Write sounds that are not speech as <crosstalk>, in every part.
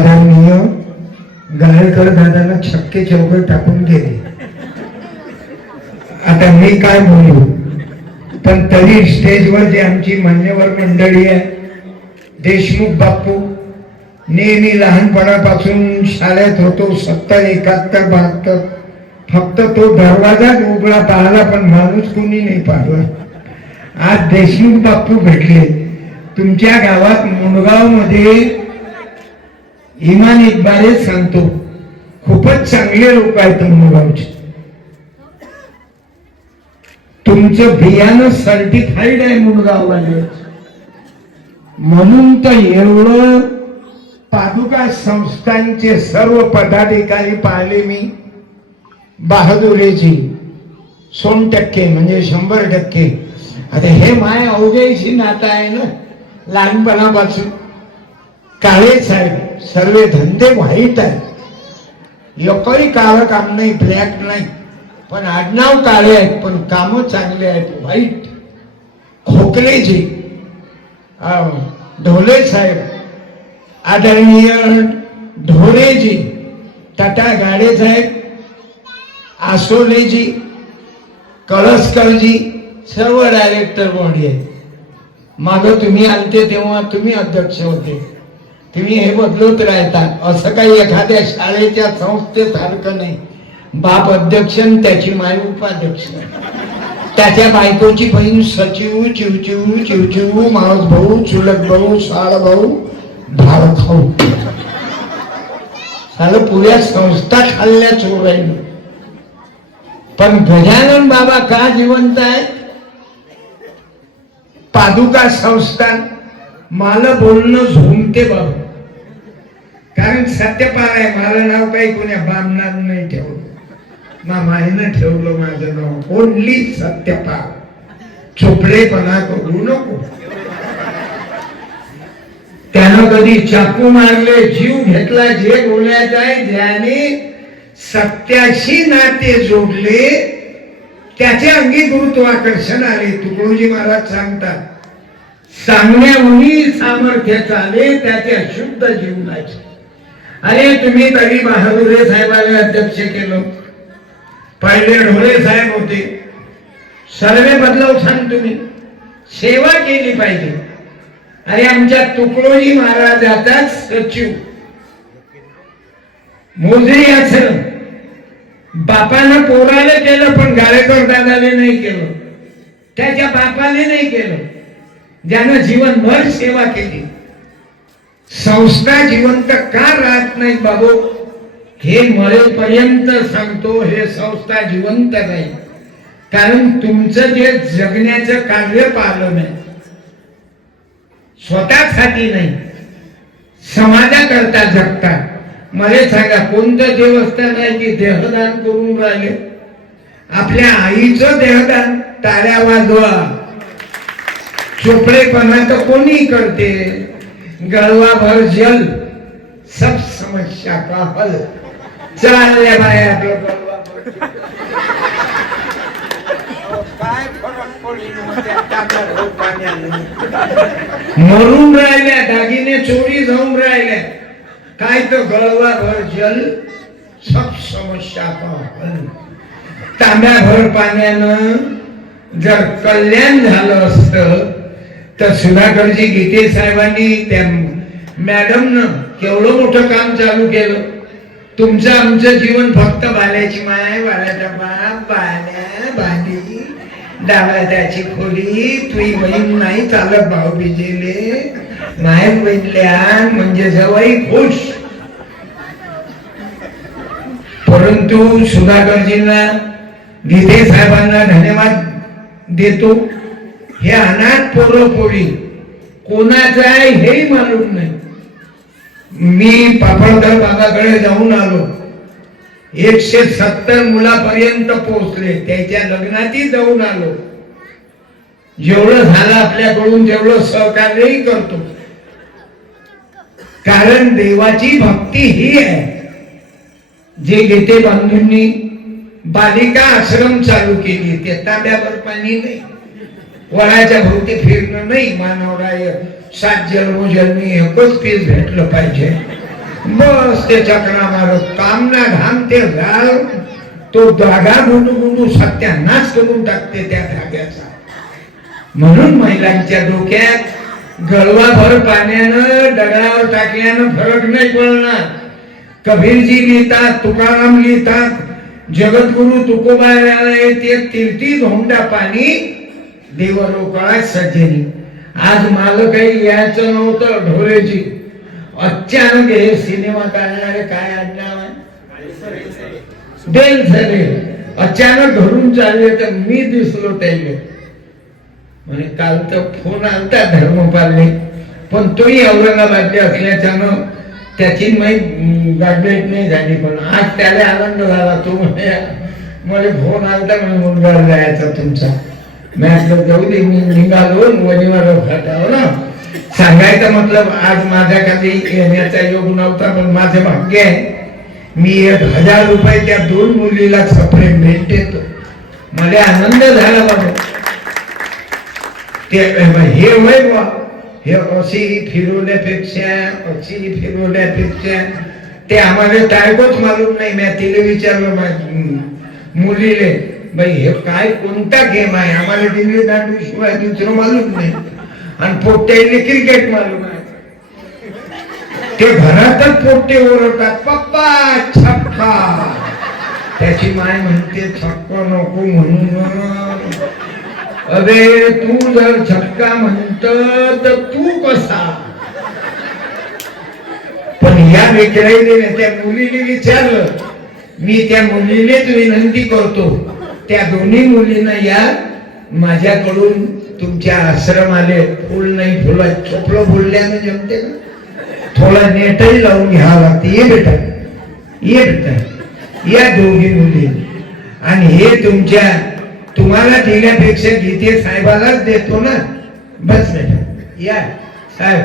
आदरणीय गायकर दादाला छक्के चौकट टाकून गेले. आता मी काय बोलू? पण तरी स्टेजवर जे आमची मान्यवर मंडळी आहे देशमुख बाप्पू नेहमी लहानपणापासून शाळेत होतो सत्तर एकाहत्तर बहात्तर फक्त तो दरवाजा उघडा पाहिला पण माणूस कोणी नाही पाहिला. आज देशमुख बाप्पू भेटले. तुमच्या गावात मुणगाव हिमान इमान इकबाले सांगतो खूपच चांगले लोक आहेत अंबगावचे तुमचं बियाणं सर्टिफाईड आहे मुणगाववाले म्हणून तर एवढं पादुका संस्थांचे सर्व पदाधिकारी पाहिले मी. बहादुरीची सोन टक्के म्हणजे शंभर टक्के. आता हे माय अवघ्याशी नातं आहे ना लहानपणापासून. काळे साहेब सर्व धंदे वाईट आहे एकही काळं काम नाही ब्लॅक नाही. पण आडनाव काळे आहेत पण कामं चांगले आहेत वाईट. खोकलेजी अं, ढोले साहेब आदरणीय ढोरेजी टाटा गाडे साहेब आसोलेजी कळसकरजी सर्व डायरेक्टर बॉडी आहे मागं तुम्ही आलते तेव्हा तुम्ही अध्यक्ष होते. तुम्ही हे बदलत राहता. असं काही एखाद्या शाळेच्या संस्थेसारखं नाही. बाप अध्यक्ष त्याची माय उपाध्यक्ष. त्याच्या बायकोची बहीण सचिव चिवचिव चिवचिव मावस भाऊ चुलत भाऊ साळ भाऊ भाव खाऊ. झालं पुऱ्या संस्था खाल्ल्या चोराई पण गजानन बाबा का जिवंत आहे पादुका संस्थान. मला बोलणं झुमते बाबा. कारण सत्यपाल आहे मला नाव काही कोणी बामणार नाही ठेवलं. मा ठेवलं माझं नाव. ओनली सत्यपाल. चोपडेपणा करू नको. त्यानं कधी चाकू मारले जीव घेतला जे बोलायचं आहे ज्याने सत्याशी नाते जोडले त्याचे अंगी गुरुत्वाकर्षण आले. तुकडोजी महाराज सांगतात सांगण्याहूनही सामर्थ्य चाले त्याचे अशुद्ध जीवनाचे अरे तुम्ही तरी बहादुरे साहेबाला अध्यक्ष केलं. पहिले ढोळे साहेब होते. सर्वे बदलाव सांग तुम्ही. सेवा केली पाहिजे. अरे आमच्या तुकडोजी महाराजाचा सचिव. मोजरी असं बापानं पोराने केलं पण गाळेकर दादाने नाही केलं. त्याच्या बापाने नाही केलं. ज्यानं जीवनभर सेवा केली. संस्था जिवंत का राहत नाही बाबू? हे मरेपर्यंत सांगतो हे संस्था जिवंत नाही. कारण तुमचं जे जगण्याचं कार्य पाहिलं नाही स्वतःसाठी नाही समाजाकरता जगता. मला सांगा कोणतं देवस्थान आहे की देहदान करून राहिले? आपल्या आईचं देहदान टाळ्या वाजवा. चोपडेपणा तर कोणी करते? गळवा भर जल सब समस्या का हल? चालल्या बाय आपलं काय फरक मरून राहिल्या दागिने चोरी जाऊन राहिल्या काय तर गळवा भर जल सब समस्या का हल? तांब्या भर पाण्यानं जर कल्याण झालं असतं तर सुधाकरजी गीते साहेबांनी त्या मॅडमनं केवढं मोठं काम चालू केलं. तुमचं आमचं जीवन फक्त बाल्याची माय बाल्याचा बाप बाल्या बाली डाव्या त्याची खोली तुही बहीण नाही चालत भाऊ बिजेले. मायक बहिणल्या म्हणजे जवळ खुश. परंतु सुधाकरजींना गीते साहेबांना धन्यवाद देतो. हे अनाथ पोरं पोरी कोणाचं आहे हेही मालूम नाही. मी पापळकर बाबाकडे जाऊन आलो. एकशे सत्तर मुलापर्यंत पोहोचले. त्याच्या लग्नातही जाऊन आलो. जेवढं झालं आपल्याकडून तेवढं सहकार्यही करतो. कारण देवाची भक्ती ही आहे. जे गेटे बांधूंनी बालिका आश्रम चालू केली ते ताब्यावर पाणी नाही. वडाच्या भोवती फिरणं नाही मानवराय सात जन्मोजन्मी एकच पीस भेटलं पाहिजे. बस ते चक्रा मारत कामना घाम ते झाड तो धागा गुंडू गुंडू सत्यानाश करून टाकते त्या धाग्याचा. म्हणून महिलांच्या डोक्यात गळवाभर पाण्यानं दगडावर टाकल्यानं फरक नाही पडणार. कबीरजी लिहितात तुकाराम लिहितात जगद्गुरु तुकोबा ते तीर्थी धोंडा पाणी देवलोकात सज्जनी. आज मला काही यायचं नव्हतं ढोलेची अचानक हे सिनेमा काढणारे काय आणणार आहे? झाले. अचानक घरून चालले तर मी दिसलो त्याने म्हणे काल तर फोन आलता धर्मपालने पण तोही औरंगाबादले असल्याच्यानं त्याची माहीत गाठभेट नाही झाली. पण आज त्याला आनंद झाला. तो म्हणे मला फोन आलता म्हणे मुलगा जायचा तुमचा. म्हटलं जाऊ दे मी निघालो वणीवर खाटाव ना सांगायचं मतलब आज माझ्या खाली येण्याचा योग नव्हता पण माझं भाग्य आहे. मी एक हजार रुपये त्या दोन मुलीला सपरेट भेट देतो मला आनंद झाला बाबा. ते हे वय बा हे अशी फिरवण्यापेक्षा अशी फिरवण्यापेक्षा ते आम्हाला टाळकोच मालूम नाही मी तिला विचारलं मुलीले बाई हे काय कोणता गेम आहे? आम्हाला दिल्ली दांडू शिवाय दुसरं मालूम नाही. आणि पोट्याने क्रिकेट मालूम आहे. ते घरातच पोट्टे ओरडतात पप्पा छक्का त्याची माय म्हणते छक्का नको म्हणून. अरे तू जर छक्का म्हणत तर तू कसा? पण या विचारायले त्या मुलीने विचारलं. मी त्या मुलीनेच विनंती करतो त्या दोन्ही मुलींना या माझ्याकडून तुमच्या आश्रमाले फुल नाही फुला चोपलं बोलल्यानं जमते ना? थोडा नेटही लावून घ्यावा लागते. ये बेटा. ये बेटा. या दोघी मुली आणि हे तुमच्या तुम्हाला दिल्यापेक्षा गीते साहेबालाच देतो ना? बस बेटा. या. साहेब.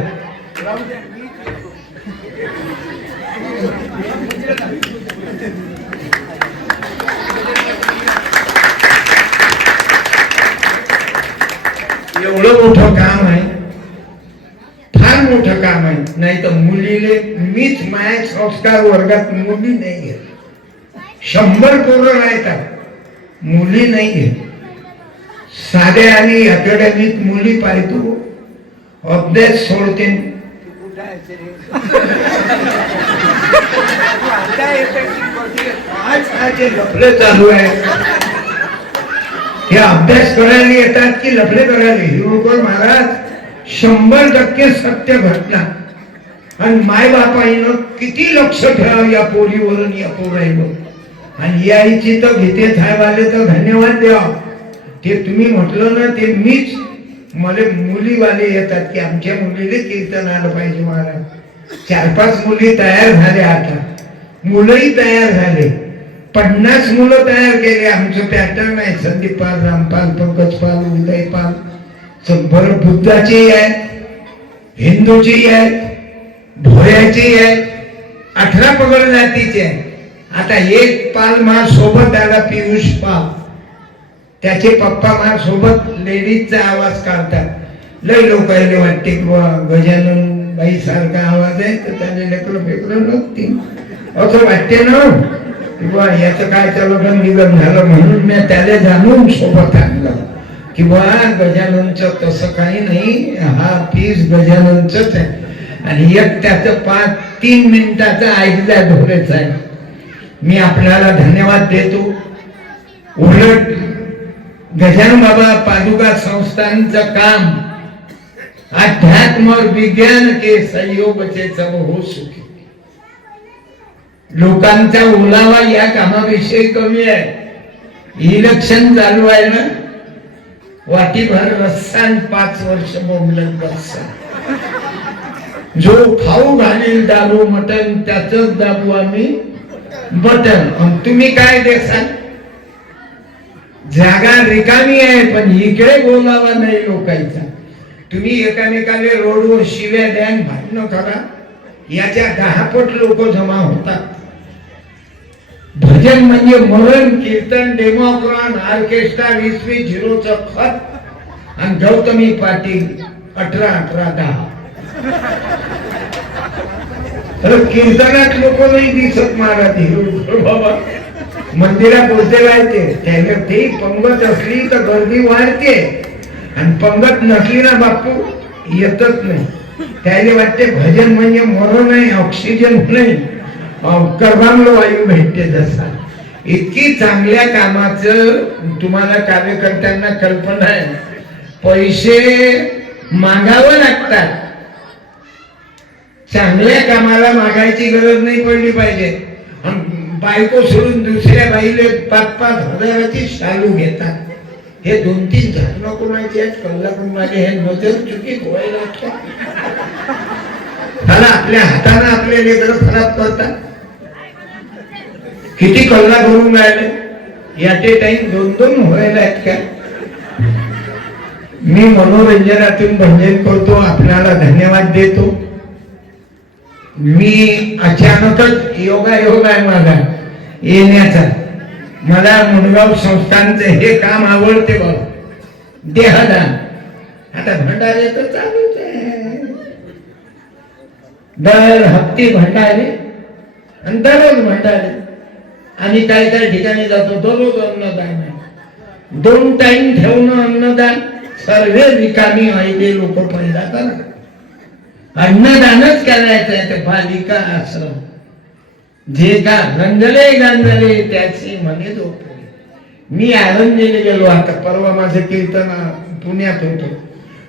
एवढं मोठं काम आहे? फार मोठं काम आहे. नाही तर मुलीले मीच माया संस्कार वर्गात मुली नाही घेत शंभर पोरं राहतात. मुली नाही घेत साध्या आणि अकॅडमीत मुली पाहतो. अभ्यास सोडते. लफडे चालू आहे? हे अभ्यास करायला येतात की लफडे करायला हिरोकर महाराज. शंभर टक्के सत्य घटना आणि माय बापाईनं किती लक्ष ठेवावं या पोरीवरून या पोराईवर आणि या आईची तर घेते साहेब आले तर धन्यवाद द्या ते तुम्ही म्हटलं ना ते मीच. मला मुलीवाले येतात की आमच्या मुलीले कीर्तन आलं पाहिजे महाराज. चार पाच मुली तयार झाल्या आता. मुलंही तयार झाले. पन्नास मुलं तयार केले. आमचं पॅटर्न आहे. संदीप पाल रामपाल पंकज पाल उदय पाल शंभर बुद्धाची आहेत हिंदूची आहेत भोयाची आहेत अठरा पगड जातीचे आहेत. आता एक पाल मा सोबत आला पियुष पाल. त्याचे पप्पा मा सोबत लेडीजचा आवाज काढतात. लय लोकांना वाटते. की बुवा गजानन बाई सारखा आवाज आहे तर त्याने लेकरं फेकलं नसतील असं वाटते ना? किंवा बुवा याचं काय चालू निगम झालं म्हणून मी त्याला जाणून सोबत आणलं. किंवा बुवा गजाननचं तसं काही नाही हा पीस गजाननच आहे. आणि एक त्याचं पाच तीन मिनिटाचं ऐकल्या ढोरेच आहे मी आपल्याला धन्यवाद देतो. उलट गजानन बाबा पादुका संस्थांचं काम अध्यात्म विज्ञान के सहयोग सब हो सुखी लोकांचा ओलावा या कामाविषयी कमी आहे. इलेक्शन चालू आहे ना? वाटीभर रस्सान पाच वर्ष बोंबलत बसा जो खाऊ घालील दारू मटन त्याच दाबू आम्ही. बटन तुम्ही काय देसाल जागा रिकामी आहे पण इकडे बोलावा नाही लोकांचा. तुम्ही एकामेकाने रोडवर शिव्या द्या भांडणं करा. याच्या दहा पट लोक जमा होतात. भजन म्हणजे मरण कीर्तन डेमोक्रॉन ऑर्केस्ट्रा वीस वीस झिरोचं खत आणि गौतमी पाटील अठरा अठरा दहा. तर कीर्तनात लोक नाही दिसत महाराज. हे बाबा मंदिरात पोचलेला आहे ते. त्याने ते पंगत असली तर गर्दी वाढते. आणि पंगत नसली ना बापू येतच नाही. त्याने वाटते भजन म्हणजे मरण नाही ऑक्सिजन नाही. कर्मांग वायू भेटते जसा. इतकी चांगल्या कामाचं तुम्हाला कार्यकर्त्यांना कल्पना आहे. पैसे मागावं लागतात. चांगल्या कामाला मागायची गरज नाही पडली पाहिजे. अन बायको सोडून दुसऱ्या बाईले पाच पाच हजाराची शालू घेतात. हे दोन तीन झाड नको माहिती आहेत? कल्लाकून माझे हे नजर चुकी व्हायला त्याला आपल्या हाताने आपले लेकर खराब करतात. किती कल्ला करून राहिले? याचे टाइम दोन दोन व्हायला आहेत का? मी मनोरंजनातून भंजन करतो आपल्याला धन्यवाद देतो. मी अचानकच योगा योग आहे माझा येण्याचा. मला मुनगाव संस्थांचं हे काम आवडते बघ देहदान. आता भंडारे तर चालूच आहे. दर हप्ते भंडारे आणि दररोज भंडारे. आणि काही काही ठिकाणी जातो दररोज अन्नदान आहे. दोन टाइम ठेवणं अन्नदान सर्व रिकामी आहे ते लोक पैदा करा. अन्नदानच करायचं आहे ते पालिका आश्रम. जे का रंगले गांजले त्याची म्हणे झोपले. मी आळंदीला गेलो आता परवा माझं कीर्तन पुण्यात होतो.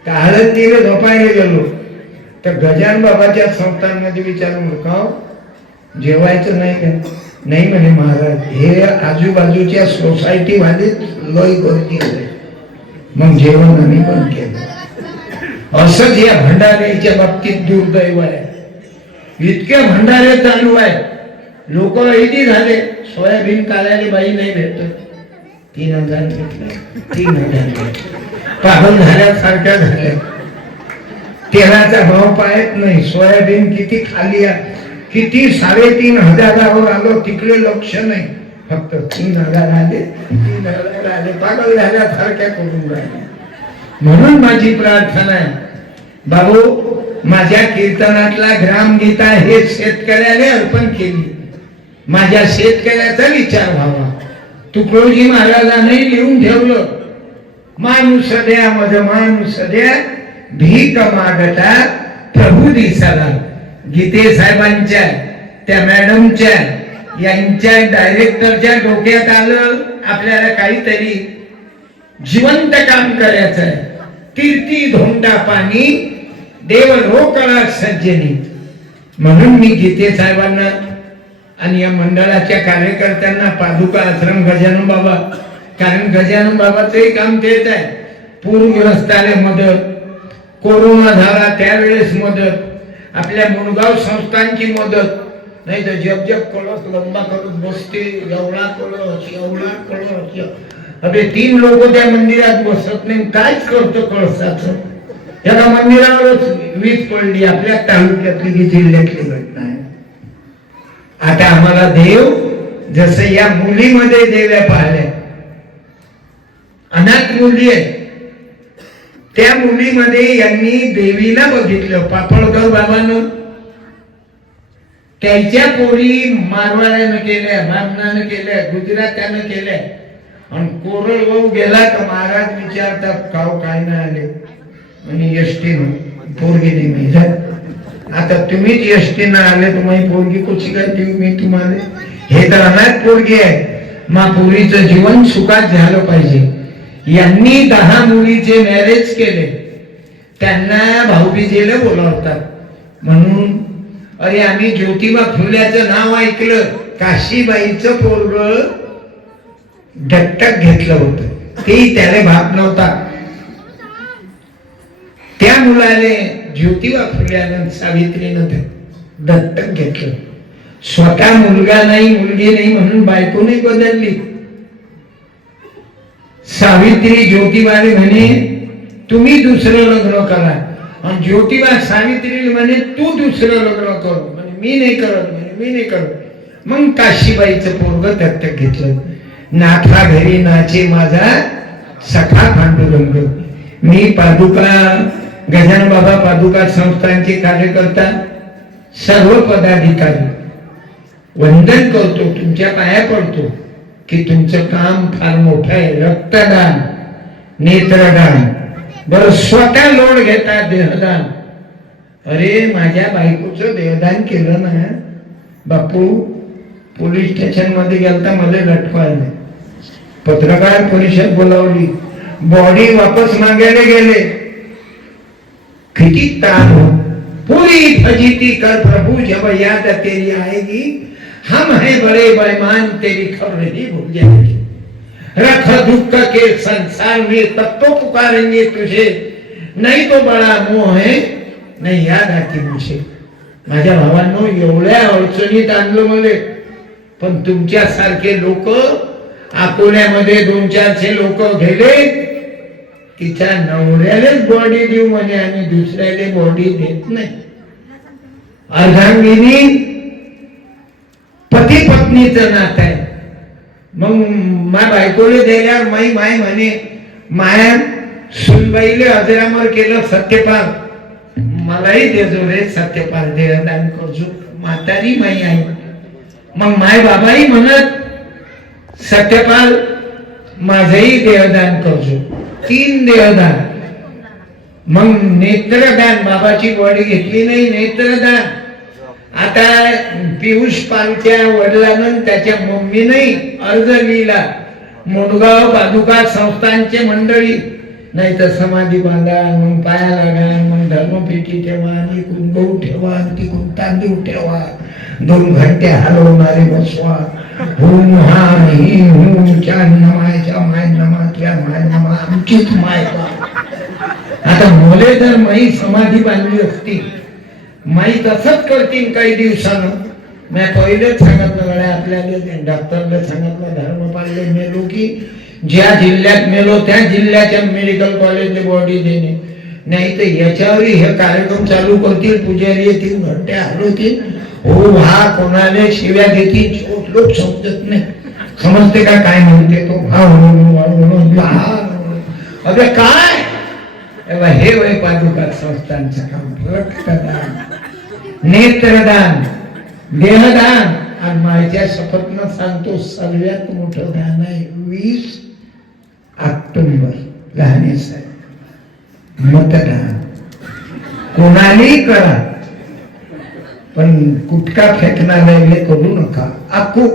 तर आळंदीला झोपायला गेलो. तर गजान बाबाच्या संस्थांमध्ये विचारून का जेवायचं नाही का? नाही म्हणे महाराज हे आजूबाजूच्या सोसायटी वाले लय गर्दी आहे. मग जेवण आम्ही पण केलं. असंच या भंडाऱ्याच्या बाबतीत दुर्दैव आहे. इतके भंडारे चालू आहे. लोक ऐदी झाले. सोयाबीन काढायला बाई नाही भेटत. तीन हजार भेटले. तीन हजार पाहून झाल्यासारख्या झाल्या. तेलाचा भाव पाहत नाही. सोयाबीन किती खाली आहे. किती साडेतीन हजारावर आलो तिकडे लक्ष नाही. फक्त तीन हजार आले तीन हजार आले पागल झाल्यासारख्या करून राहिले. म्हणून माझी प्रार्थना आहे बाबू माझ्या कीर्तनातला ग्रामगीता हे शेतकऱ्याने अर्पण केली. माझ्या शेतकऱ्याचा विचार व्हावा. तुकडोजी महाराजांनी लिहून ठेवलं. माणूस द्या मज माणूस द्या भीक मागता प्रभू दिसाला गीते साहेबांच्या त्या मॅडमच्या यांच्या डायरेक्टरच्या डोक्यात आलं आपल्याला काहीतरी जिवंत काम करायचं आहे. कीर्ती धोंडा पाणी देव रोकळा सज्जनी. म्हणून मी गीते साहेबांना आणि या मंडळाच्या कार्यकर्त्यांना पादुका आश्रम गजानन बाबा कारण गजानन बाबाचंही काम तेच आहे. पूरग्रस्ताला मदत कोरोना झाला त्यावेळेस मदत आपल्या मुणगाव संस्थांची मदत. नाही तर जप जप कळस लंबा करत बसते एवढा कळस एवढा कळस. अरे तीन लोक त्या मंदिरात बसत नाही कायच करतो कळसाचं. एका मंदिरावरच वीज पडली आपल्या तालुक्यातली की जिल्ह्यातली घटना आहे. आता आम्हाला देव जसं या मुलीमध्ये देव्या पाहिल्या. अनाथ मुली आहे त्या मुलीमध्ये यांनी देवीला बघितलं. पापळकर बाबानं त्यांच्या पोरी मारवाड्यानं केल्या मामनानं केल्या गुजरात्यानं केल्या. आणि कोरळ गेला तर महाराज विचारतात काव काय नाही आले? आणि एसटी पोरगी नाही मी. <laughs> आता तुम्हीच एसटी आले तुम्ही पोरगी कशी काय देऊ मी तुम्हाला हे तर अनाथ पोरगी आहे. मा पोरीचं जीवन सुखात झालं पाहिजे. यांनी दहा मुलीचे मॅरेज केले त्यांना भाऊबीजेला बोलावतात. म्हणून अरे आम्ही ज्योतिबा फुल्याचं नाव ऐकलं काशीबाईचं पोरग दत्तक घेतलं होतं. तेही त्याला भाग नव्हता. त्या मुलाने ज्योतिबा फुल्यानं सावित्रीनं दत्तक घेतलं. स्वतः मुलगा नाही मुलगी नाही म्हणून बायकोने बदलली. सावित्री ज्योतिबाने म्हणे तुम्ही दुसरं लग्न करा. आणि ज्योतिबा सावित्री म्हणे तू दुसरं लग्न कर. म्हणे मी नाही करत. म्हणे मी नाही करत. मग काशीबाईचं पोरग दत्तक घेतलं. नाथा घरी नाचे माझा सखा पांडुरंग. मी पादुका गजान बाबा पादुका संस्थांचे कार्यकर्ता सर्व पदाधिकारी. वंदन करतो तुमच्या पाया पडतो. की तुमचं काम फार मोठं आहे. रक्तदान नेत्रदान. बर स्वतः लोड घेता देहदान. अरे माझ्या बायकोचं देहदान केलं ना बापू पोलीस स्टेशनमध्ये गेलता मला लटकवायला. पत्रकार परिषद बोलावली. बॉडी वापस मागायला गेले. किती ताण. हो पूरी फजीती कर प्रभू जब याद तेरी आएगी हम हैं बड़े बेईमान तेरी खबर ही भूल जाएंगे। रख दुख के संसार में तब तो पुकारेंगे तुझे। नहीं तो बड़ा मोह है। नहीं याद आती मुझे। माझ्या भावांनो एवढ्या अडचणीत आणलं मले. पण तुमच्यासारखे लोक अकोल्यामध्ये दोन चारशे लोक गेले. तिच्या नवऱ्यालाच बॉडी देऊ म्हणे आणि दुसऱ्याला बॉडी देत नाही. अर्धांगिनी पती पत्नीचं नातं आहे मग माय बायकोले दिल्यावर माई माय म्हणे माया सुनबाईले हजरामर केलं सत्यपाल. मलाही देजो रे सत्यपाल देहदान करजो. म्हातारी माई आहे. मग माय बाबाही म्हणत सत्यपाल माझंही देहदान करजो. तीन देहदान. मग नेत्रदान बाबाची बॉडी घेतली नाही नेत्रदान. आता पियुष पालच्या वडिलांना त्याच्या मम्मीने अर्ज लिहिला. मुंडगाव पादुका संस्थांचे मंडळी नाही तर समाधी बांधा मग पाया लागा मग धर्मपेटी ठेवा आणि इकडून गहू ठेवा तिकडून तांदूळ ठेवा दोन घंटे हलवणारे बसवा. हुम हा ही हुमच्या नमायच्या माय नमा त्या माय नमा आमचीच माय आता मुले जर माई समाधी बांधली असती माहीत तसंच करतील काही दिवसानं. मी पहिलेच सांगितलं गड्या आपल्याला डॉक्टरला सांगितलं धर्मपालले मेलो की ज्या जिल्ह्यात मेलो त्या जिल्ह्याच्या मेडिकल कॉलेजने बॉडी देणे. नाही तर याच्यावरही हे कार्यक्रम चालू करतील पुजारी येतील घंटे हलवतील हो हा कोणाला शिव्या देतील लोक समजत नाही. समजते का काय म्हणते तो? हा म्हणून म्हणून हा काय? हे वय पादुका संस्थांचं काम रक्तदान नेत्रदान देहदान. आणि माझ्या शपथनं सांगतो सगळ्यात मोठं दान आहे वीस ऑक्टोबर लहाने साहेब. मतदान. कोणालाही करा. पण गुटखा फेकणारे करू नका. आखू.